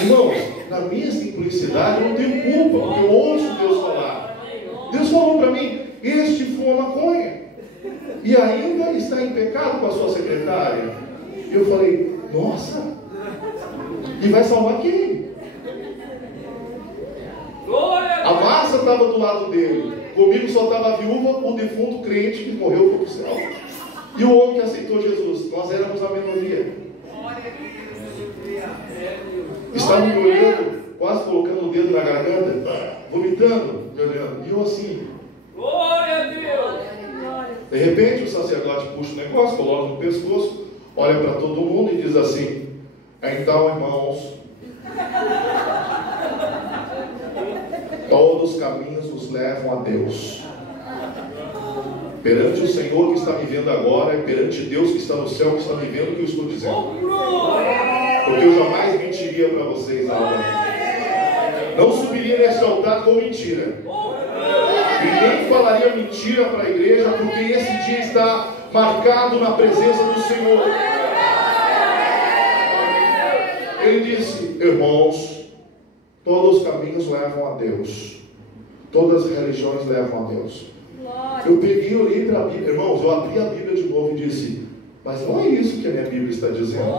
Irmãos, na minha simplicidade eu não tenho culpa, porque eu ouço Deus falar. Deus falou para mim: este fuma maconha e ainda está em pecado com a sua secretária. E eu falei: nossa, e vai salvar quem? A massa estava do lado dele, comigo só estava a viúva, o defunto crente que morreu para o céu, e o homem que aceitou Jesus. Nós éramos a minoria. Estavam me olhando, quase colocando o dedo na garganta, vomitando, me olhando, e eu assim. Glória a Deus! De repente o sacerdote puxa o negócio, coloca no pescoço, olha para todo mundo e diz assim: então, irmãos, todos os caminhos nos levam a Deus. Perante o Senhor que está me vendo agora, e perante Deus que está no céu, que está me vendo, o que eu estou dizendo. Porque eu jamais mentiria para vocês agora. Não subiria nesse altar com mentira. E nem falaria mentira para a igreja, porque esse dia está marcado na presença do Senhor. Ele disse: irmãos, todos os caminhos levam a Deus. Todas as religiões levam a Deus. Eu peguei e olhei para a Bíblia. Irmãos, eu abri a Bíblia de novo e disse: mas não é isso que a minha Bíblia está dizendo.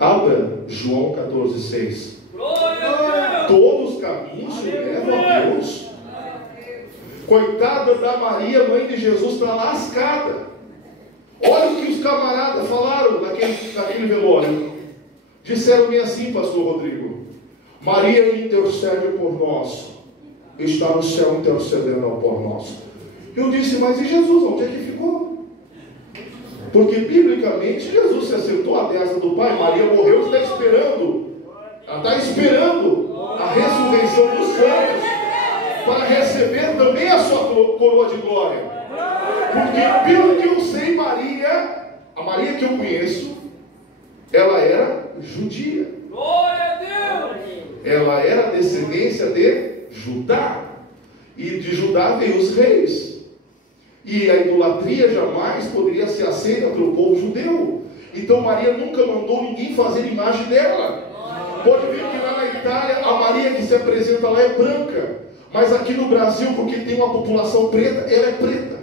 Abra João 14,6. Todos os caminhos levam a Deus. Coitada da Maria, mãe de Jesus, está lascada. Olha o que os camaradas falaram naquele velório. Disseram-me assim, pastor Rodrigo: Maria intercede por nós, está no céu intercedendo por nós. Eu disse: mas e Jesus, onde é que ficou? Porque biblicamente Jesus se assentou à destra do Pai, Maria morreu e está esperando. Ela está esperando a ressurreição dos santos para receber também a sua coroa de glória. Porque pelo que eu sei, a Maria que eu conheço, ela era judia. Glória a Deus! Ela era descendência de Judá. E de Judá veio os reis. E a idolatria jamais poderia ser aceita pelo povo judeu. Então Maria nunca mandou ninguém fazer imagem dela. Pode ver que lá na Itália, a Maria que se apresenta lá é branca. Mas aqui no Brasil, porque tem uma população preta, ela é preta.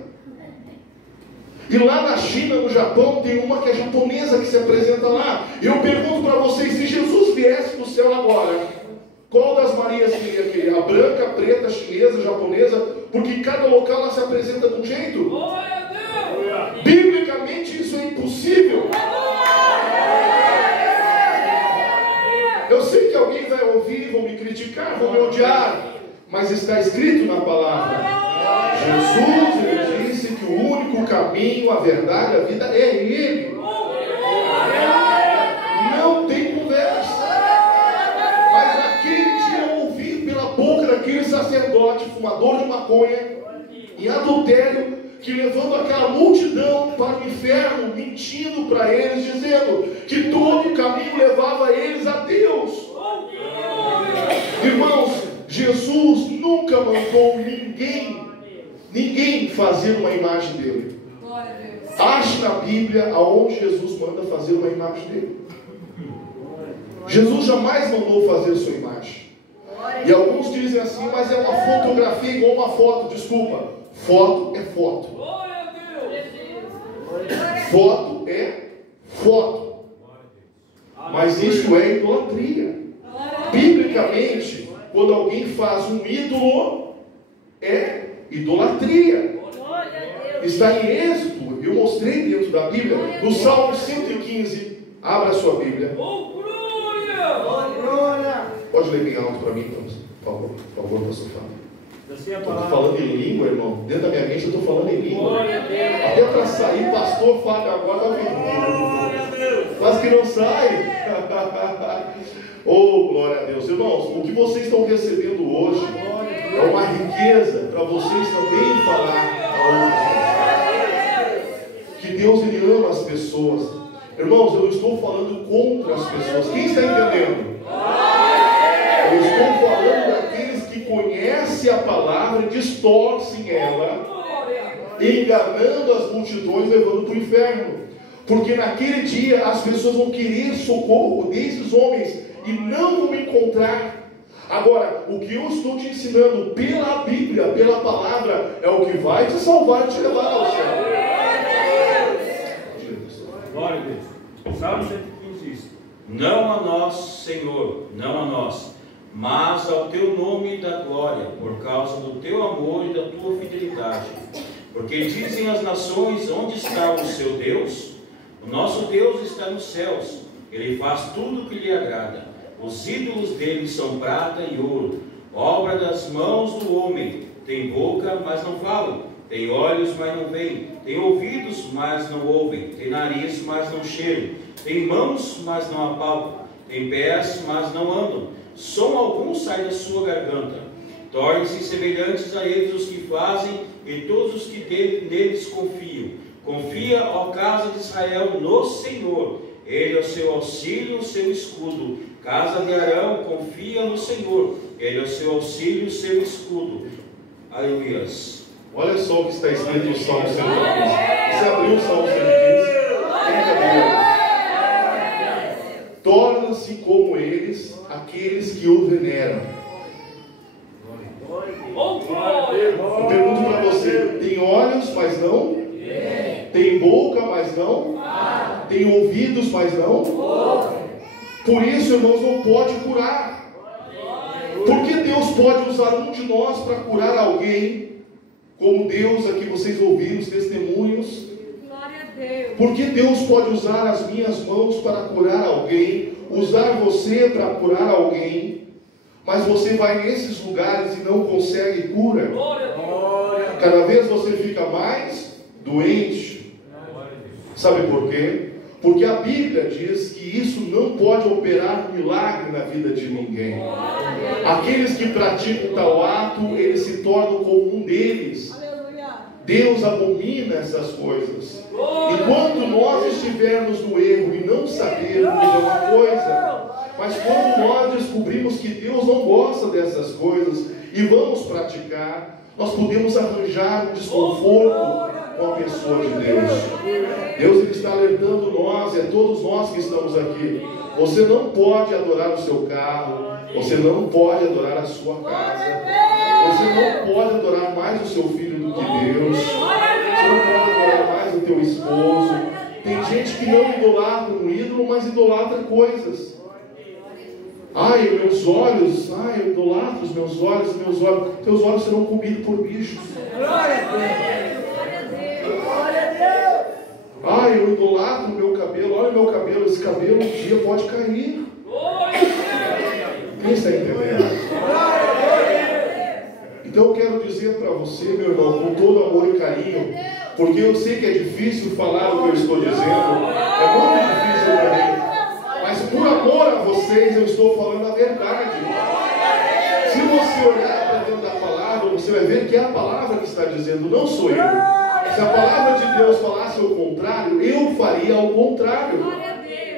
E lá na China, no Japão, tem uma que é japonesa que se apresenta lá. Eu pergunto para vocês, se Jesus viesse do céu agora, qual das Marias queria querer? A branca, a preta, a chinesa, a japonesa? Porque cada local ela se apresenta de um jeito. Glória a Deus! Biblicamente isso é impossível. Eu sei que alguém vai ouvir, vão me criticar, vão me odiar, mas está escrito na palavra. Jesus, ele disse que o único caminho, a verdade, a vida é Ele. Não tem conversa. Mas naquele dia eu ouvi pela boca daquele sacerdote, fumador de maconha, em adultério, que levando aquela multidão para o inferno, mentindo para eles, dizendo que todo o caminho levava eles a Deus. Irmãos, Jesus nunca mandou ninguém fazer uma imagem dele. Ache na Bíblia aonde Jesus manda fazer uma imagem dele. Jesus jamais mandou fazer sua imagem. E alguns dizem assim, mas é uma fotografia igual uma foto. Desculpa, foto é foto. Foto é foto. Mas isso é idolatria. Biblicamente, quando alguém faz um ídolo, é idolatria. Está em Êxodo, eu mostrei dentro da Bíblia, no Salmo 115. Abra a sua Bíblia. Pode ler bem alto para mim, então, por favor, pastor Fábio. Estou falando em língua, irmão. Dentro da minha mente eu estou falando em língua. Até para sair, pastor Fábio agora vai vir. Mas que não sai. Oh, glória a Deus. Irmãos, o que vocês estão recebendo hoje é uma riqueza para vocês também falar a outras pessoas. Que Deus, Ele ama as pessoas. Irmãos, eu não estou falando contra as pessoas. Quem está entendendo? Eu estou falando daqueles que conhecem a palavra e distorcem ela, enganando as multidões, levando para o inferno. Porque naquele dia as pessoas vão querer socorro desses homens e não vão encontrar. Agora, o que eu estou te ensinando pela Bíblia, pela palavra, é o que vai te salvar e te levar ao céu. Glória a Deus. Salmo 115 diz: não a nós, Senhor, não a nós, mas ao teu nome da glória, por causa do teu amor e da tua fidelidade. Porque dizem as nações: onde está o seu Deus? O nosso Deus está nos céus, Ele faz tudo o que lhe agrada. Os ídolos dele são prata e ouro, obra das mãos do homem. Tem boca, mas não falam. Tem olhos, mas não veem. Tem ouvidos, mas não ouvem. Tem nariz, mas não cheiram. Tem mãos, mas não apalpam. Tem pés, mas não andam. Som algum sai da sua garganta. Tornem-se semelhantes a eles os que fazem e todos os que neles confiam. Confia, ó casa de Israel, no Senhor. Ele é o seu auxílio, o seu escudo. Casa de Arão, confia no Senhor. Ele é o seu auxílio, o seu escudo. Aleluia. Olha só o que está escrito no Salmo 115. Você abriu o Salmo 115? Torna-se como eles, aqueles que o veneram. Eu pergunto para você: tem olhos, mas não? Tem boca, mas não? Tem ouvidos, mas não? Por isso, irmãos, não pode curar. Porque Deus pode usar um de nós para curar alguém, como Deus, aqui vocês ouviram os testemunhos, Porque Deus pode usar as minhas mãos para curar alguém, usar você para curar alguém, mas você vai nesses lugares e não consegue cura. Cada vez você fica mais doente. Sabe por quê? Porque a Bíblia diz que isso não pode operar milagre na vida de ninguém. Aqueles que praticam tal ato, eles se tornam como um deles. Deus abomina essas coisas. Enquanto nós estivermos no erro e não sabermos, é uma coisa. Mas quando nós descobrimos que Deus não gosta dessas coisas e vamos praticar, nós podemos arranjar um desconforto com a pessoa de Deus. Deus ele está alertando nós, e a todos nós que estamos aqui. Você não pode adorar o seu carro, você não pode adorar a sua casa, você não pode adorar mais o seu filho do que Deus, você não pode adorar mais o teu esposo. Tem gente que não idolatra um ídolo, mas idolatra coisas. Ai, meus olhos, eu idolatro os meus olhos, teus olhos serão comidos por bichos. Ai, eu idolatro o meu cabelo, olha o meu cabelo, esse cabelo um dia pode cair. Quem está entendendo? Então eu quero dizer para você, meu irmão, com todo amor e carinho, porque eu sei que é difícil falar o que eu estou dizendo, é muito difícil para mim, mas por amor a vocês eu estou falando a verdade. Se você olhar para dentro da palavra, você vai ver que é a palavra que está dizendo, não sou eu. Se a palavra de Deus falasse o contrário, eu faria ao contrário.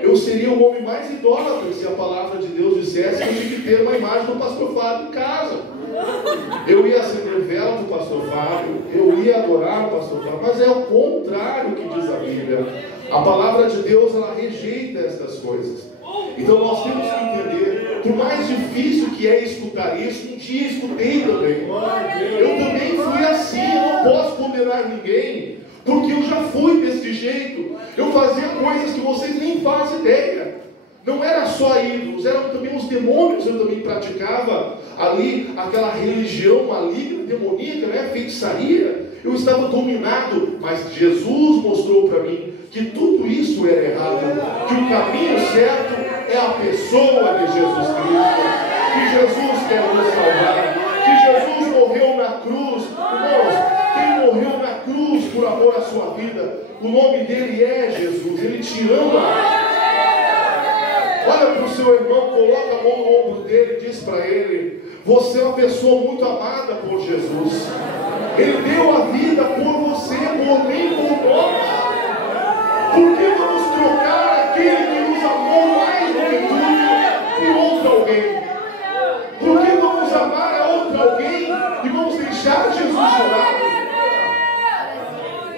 Eu seria o homem mais idólatra se a palavra de Deus dissesse que eu tinha que ter uma imagem do pastor Fábio em casa. Eu ia acender vela do pastor Fábio, eu ia adorar o pastor Fábio, mas é o contrário que diz a Bíblia. A palavra de Deus, ela rejeita essas coisas. Então nós temos que entender, por mais difícil que é escutar isso, um dia escutei também. Eu também fui assim, eu não posso condenar ninguém, porque eu já fui desse jeito. Eu fazia coisas que vocês nem fazem ideia. Não era só ídolos, eram também os demônios, eu também praticava ali aquela religião maligna, demoníaca, né? Feitiçaria. Eu estava dominado, mas Jesus mostrou para mim que tudo isso era errado, que o caminho certo é a pessoa de Jesus Cristo, que Jesus quer nos salvar, que Jesus morreu na cruz. Irmãos, quem morreu na cruz por amor à sua vida, o nome dele é Jesus, ele te ama. Olha para o seu irmão, coloca a mão no ombro dele e diz para ele: você é uma pessoa muito amada por Jesus. Ele deu a vida por você, por mim, por nós. Por que vamos trocar aquele que nos amou mais do que tudo por outro alguém? Por que vamos amar a outro alguém e vamos deixar Jesus de lado?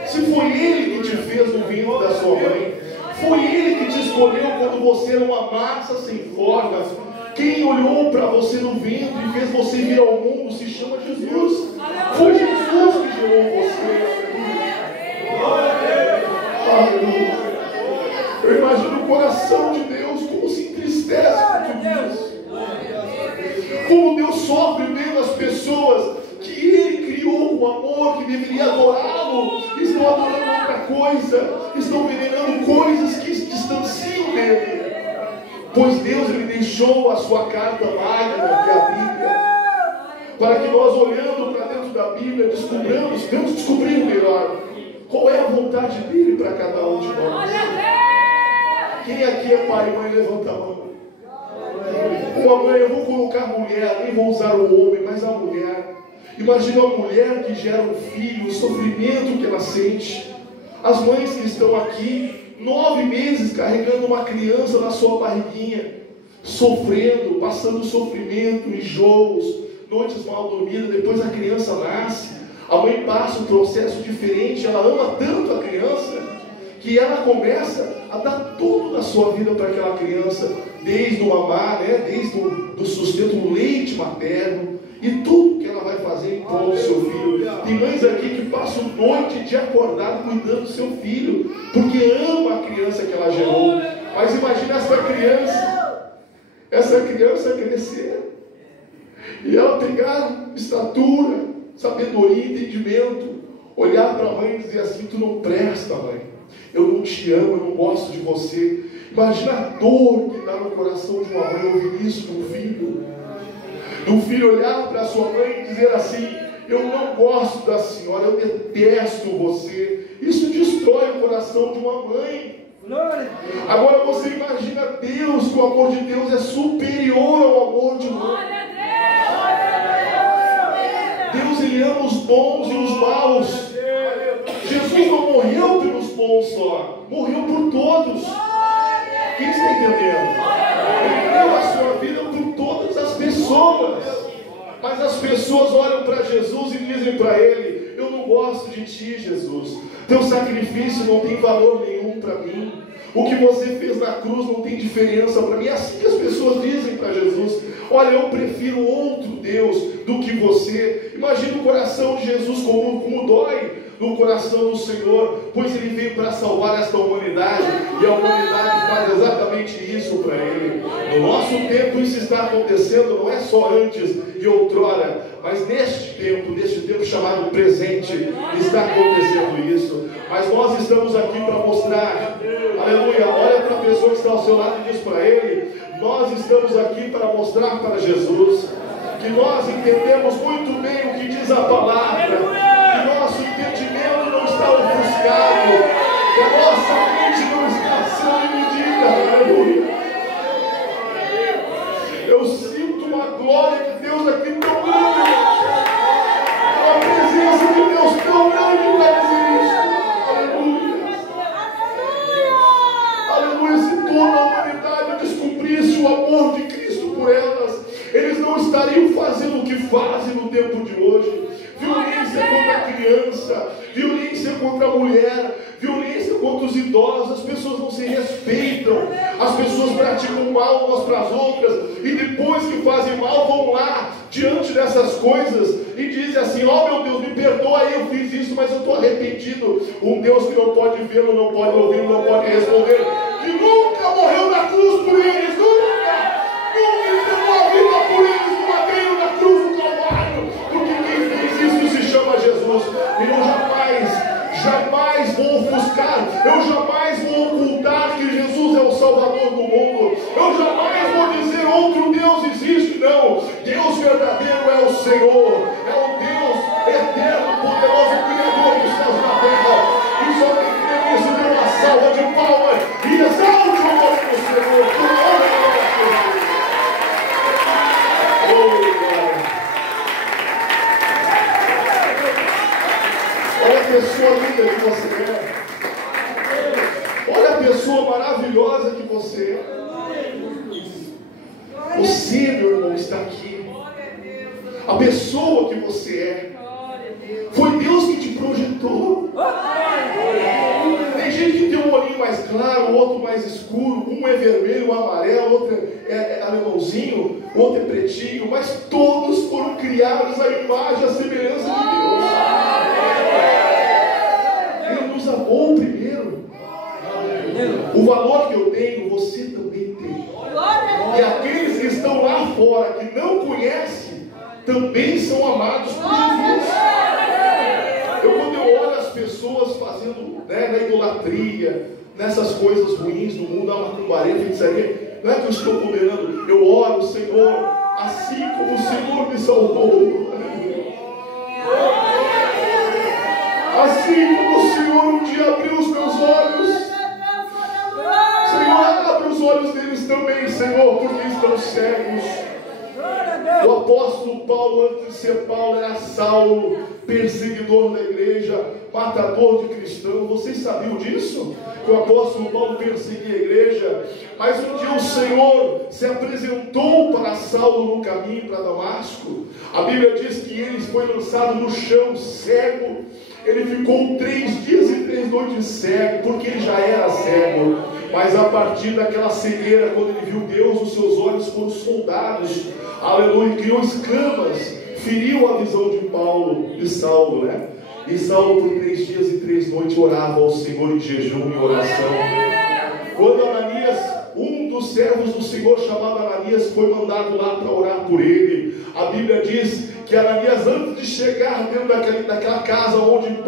Se foi Ele que te fez no ventre da sua mãe, foi Ele que te escolheu quando você era uma massa sem forma. Quem olhou para você no ventre e fez você vir ao mundo se chama Jesus. Foi Jesus que gerou você. Aleluia. Eu imagino o coração de Deus como se entristece com tudo isso. Como Deus sofre vendo as pessoas que Ele criou com amor, que deveria adorá-lo, estão adorando outra coisa, estão venerando coisas que distanciam dele. Pois Deus ele deixou a sua carta magna, que é a Bíblia, para que nós, olhando para dentro da Bíblia, vamos descobrir melhor qual é a vontade dele para cada um de nós. Quem aqui é pai e mãe, levanta a mão. Uma mãe, eu vou colocar a mulher, nem vou usar o homem, mas a mulher. Imagina uma mulher que gera um filho, o sofrimento que ela sente. As mães que estão aqui, 9 meses carregando uma criança na sua barriguinha, sofrendo, passando sofrimento, enjoos, noites mal dormidas. Depois a criança nasce, a mãe passa um processo diferente, ela ama tanto a criança que ela começa a dar tudo da sua vida para aquela criança, desde o mamar, né? Desde o sustento, o leite materno e tudo que ela vai fazer em prol do seu filho. Tem mães aqui que passam noite de acordado cuidando do seu filho, porque ama a criança que ela gerou. Mas imagina essa criança crescer e ela pegar estatura, sabedoria, entendimento, olhar para a mãe e dizer assim: tu não presta, mãe. eu não te amo, eu não gosto de você. Imagina a dor que dá no coração de uma mãe ouvir isso de um filho. De um filho olhar para a sua mãe e dizer assim: eu não gosto da senhora, eu detesto você. Isso destrói o coração de uma mãe. Agora você imagina Deus, que o amor de Deus é superior ao amor de mãe. Deus, Ele ama os bons e os maus. Jesus não morreu pelos bons só, morreu por todos. Quem está entendendo? Ele deu a sua vida por todas as pessoas. Mas as pessoas olham para Jesus e dizem para Ele: eu não gosto de Ti, Jesus. Teu sacrifício não tem valor nenhum para mim. O que você fez na cruz não tem diferença para mim. É assim que as pessoas dizem para Jesus: olha, eu prefiro outro Deus do que você. Imagina o coração de Jesus como dói no coração do Senhor, pois Ele veio para salvar esta humanidade, e a humanidade faz exatamente isso para Ele. No nosso tempo isso está acontecendo, não é só antes e outrora, mas neste tempo chamado presente, está acontecendo isso. Mas nós estamos aqui para mostrar, aleluia, olha para a pessoa que está ao seu lado e diz para ele: nós estamos aqui para mostrar para Jesus que nós entendemos muito bem o que diz a palavra, que nosso entendimento não está ofuscado, que a nossa mente não está sendo iludida. Aleluia. Eu sinto uma glória de Deus aqui tão grande, uma presença de Deus tão grande para dizer isso. Aleluia. Aleluia. Se toda a humanidade descobrisse o amor de Cristo por elas, eles não estariam fazendo o que fazem no tempo de hoje. Violência contra a criança, violência contra a mulher, violência contra os idosos. As pessoas não se respeitam, as pessoas praticam mal umas para as outras, e depois que fazem mal vão lá diante dessas coisas e dizem assim: ó, meu Deus, me perdoa aí, eu fiz isso, mas eu estou arrependido. Um Deus que não pode vê-lo, não pode ouvi-lo, não pode responder, que nunca morreu na cruz por eles, nunca entregou a vida por eles no madeiro da cruz do Calvário, porque quem fez isso se chama Jesus. E eu jamais vou ofuscar, eu jamais vou ocultar que Jesus é o Salvador do mundo, eu jamais vou dizer outro Deus existe. Não, Deus verdadeiro é o Senhor, é o Deus eterno, poderoso, Criador dos céus e da terra. E só quem crê nisso dê uma salva de palmas e exalte o nome do Senhor, por honra e glória. Olha a pessoa linda que você é. Olha a pessoa maravilhosa que você é. Você, meu irmão, está aqui. A pessoa que você é. Foi Deus que te projetou. Tem gente que tem um olhinho mais claro, outro mais escuro. Um é vermelho, um amarelo, outro é alemãozinho, outro é pretinho. Mas todos foram criados à imagem e à semelhança de Deus. Ele nos amou primeiro. O valor que eu tenho, você também tem. E aqueles que estão lá fora, que não conhecem, também são amados por Jesus. Quando eu olho as pessoas fazendo, na idolatria, nessas coisas ruins do mundo, a macumbaria, a feitiçaria, não é que eu estou condenando, eu oro: Senhor, assim como o Senhor me salvou, assim como o Senhor um dia abriu os meus olhos, Senhor, abre os olhos deles também, Senhor, porque estão cegos. O apóstolo Paulo, antes de ser Paulo, era Saulo, perseguidor da igreja, matador de cristãos. Vocês sabiam disso? Que o apóstolo Paulo perseguia a igreja. Mas um dia o Senhor se apresentou para Saulo no caminho para Damasco. A Bíblia diz que ele foi lançado no chão, cego. Ele ficou 3 dias e 3 noites cego, porque ele já era cego. Mas a partir daquela cegueira, quando ele viu Deus, os seus olhos foram soldados. Aleluia, criou escamas, feriu a visão de Paulo e Saulo, né? E Saulo por 3 dias e 3 noites orava ao Senhor em jejum e oração. Quando Ananias, um dos servos do Senhor chamado Ananias, foi mandado lá para orar por ele, a Bíblia diz que Ananias, antes de chegar dentro daquela casa onde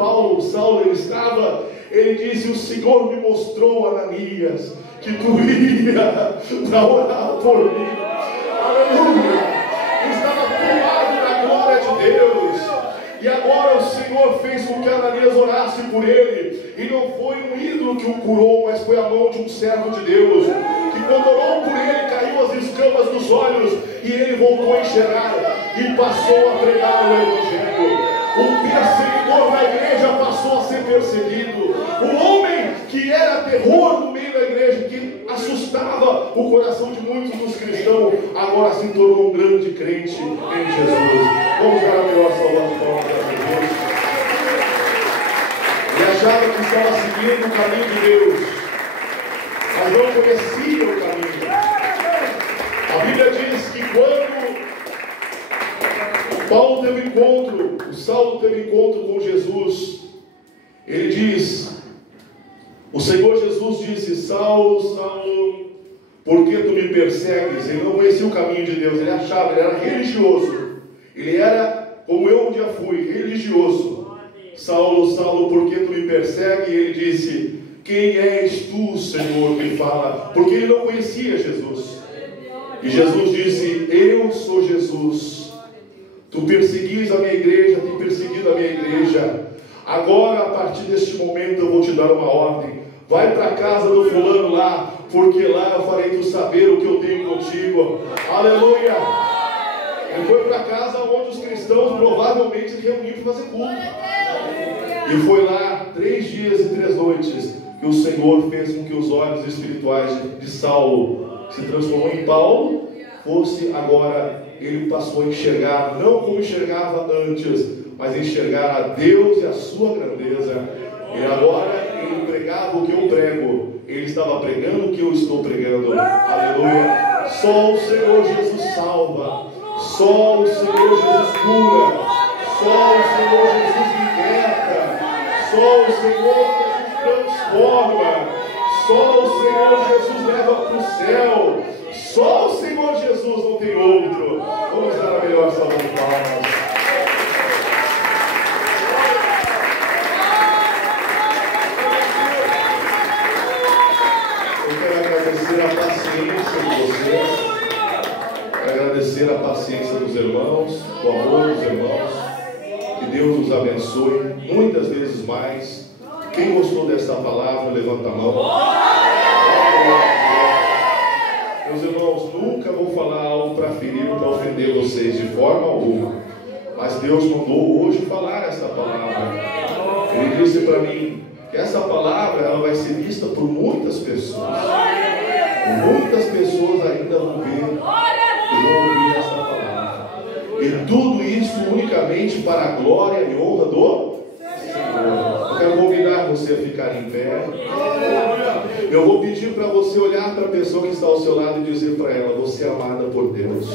Saulo ele estava, Ele disse: o Senhor me mostrou, Ananias, que tu ia para orar por mim. Aleluia! Estava curado na glória de Deus. E agora o Senhor fez com que Ananias orasse por ele. E não foi um ídolo que o curou, mas foi a mão de um servo de Deus, que quando orou por ele, caiu as escamas dos olhos, e ele voltou a enxergar e passou a pregar o Evangelho. O perseguidor da igreja passou a ser perseguido. O homem que era terror no meio da igreja, que assustava o coração de muitos dos cristãos, agora se tornou um grande crente em Jesus. Vamos dar a melhor salva de palmas a Jesus. Ele achava que estava seguindo o caminho de Deus, mas não conhecia o caminho. A Bíblia diz que quando Paulo teve encontro, o Saulo teve encontro com Jesus, ele diz, o Senhor Jesus disse: Saulo, Saulo, por que tu me persegues? Ele não conhecia o caminho de Deus, ele achava, ele era religioso, ele era, como eu um dia fui, religioso. Saulo, Saulo, por que tu me persegues? E ele disse: quem és tu, Senhor, me fala, porque ele não conhecia Jesus. E Jesus disse: eu sou Jesus. Tu perseguis a minha igreja, tem perseguido a minha igreja. Agora, a partir deste momento, eu vou te dar uma ordem. Vai para a casa do fulano lá, porque lá eu farei tu saber o que eu tenho contigo. Aleluia! Ele foi para a casa onde os cristãos provavelmente se reuniam para fazer culto. E foi lá 3 dias e 3 noites que o Senhor fez com que os olhos espirituais de Saulo, que se transformou em Paulo, fosse agora, ele passou a enxergar, não como enxergava antes, mas enxergar a Deus e a sua grandeza. E agora ele pregava o que eu prego, ele estava pregando o que eu estou pregando. Aleluia! Só o Senhor Jesus salva, só o Senhor Jesus cura, só o Senhor Jesus liberta, só o Senhor Jesus transforma, só o Senhor Jesus leva para o céu. Só o Senhor Jesus, não tem outro. Vamos dar a melhor salva de palmas. Eu quero agradecer a paciência de vocês. Quero agradecer a paciência dos irmãos, o amor dos irmãos. Que Deus os abençoe muitas vezes mais. Quem gostou desta palavra, levanta a mão. Meus irmãos, nunca vou falar algo para ferir, para ofender vocês de forma alguma. Mas Deus mandou hoje falar essa palavra. Ele disse para mim que essa palavra ela vai ser vista por muitas pessoas. Muitas pessoas ainda vão ver e vão ouvir essa palavra. E tudo isso unicamente para a glória e honra do Senhor. Eu quero convidar você a ficar em pé. Eu vou pedir para você olhar para a pessoa que está ao seu lado e dizer para ela: você é amada por Deus.